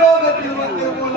लोक तिरुमूल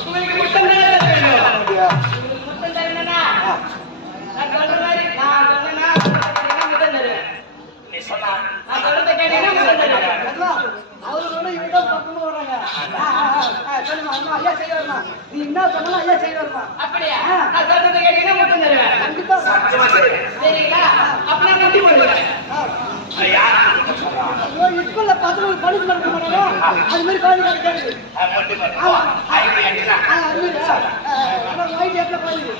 உங்களுக்கு முத்தம் முத்தம் தரணும்னா நான் சொல்ற மாதிரி இவங்க பக்கமும் வராங்க சொல்லுமா ஐயா செய்வாருமா? நீ என்ன சொன்னாலும் ஐயா செய்வாருமா? அப்படியா? நான் சொல்றத கேட்டீங்கன்னா முத்தம் தருவேன். காலேஜ்ல இருக்க மாட்டாங்க அது மாதிரி காலேஜ் காலேஜ் கேளுங்க அது மாதிரி ரைட் ஏப்ல காலேஜ்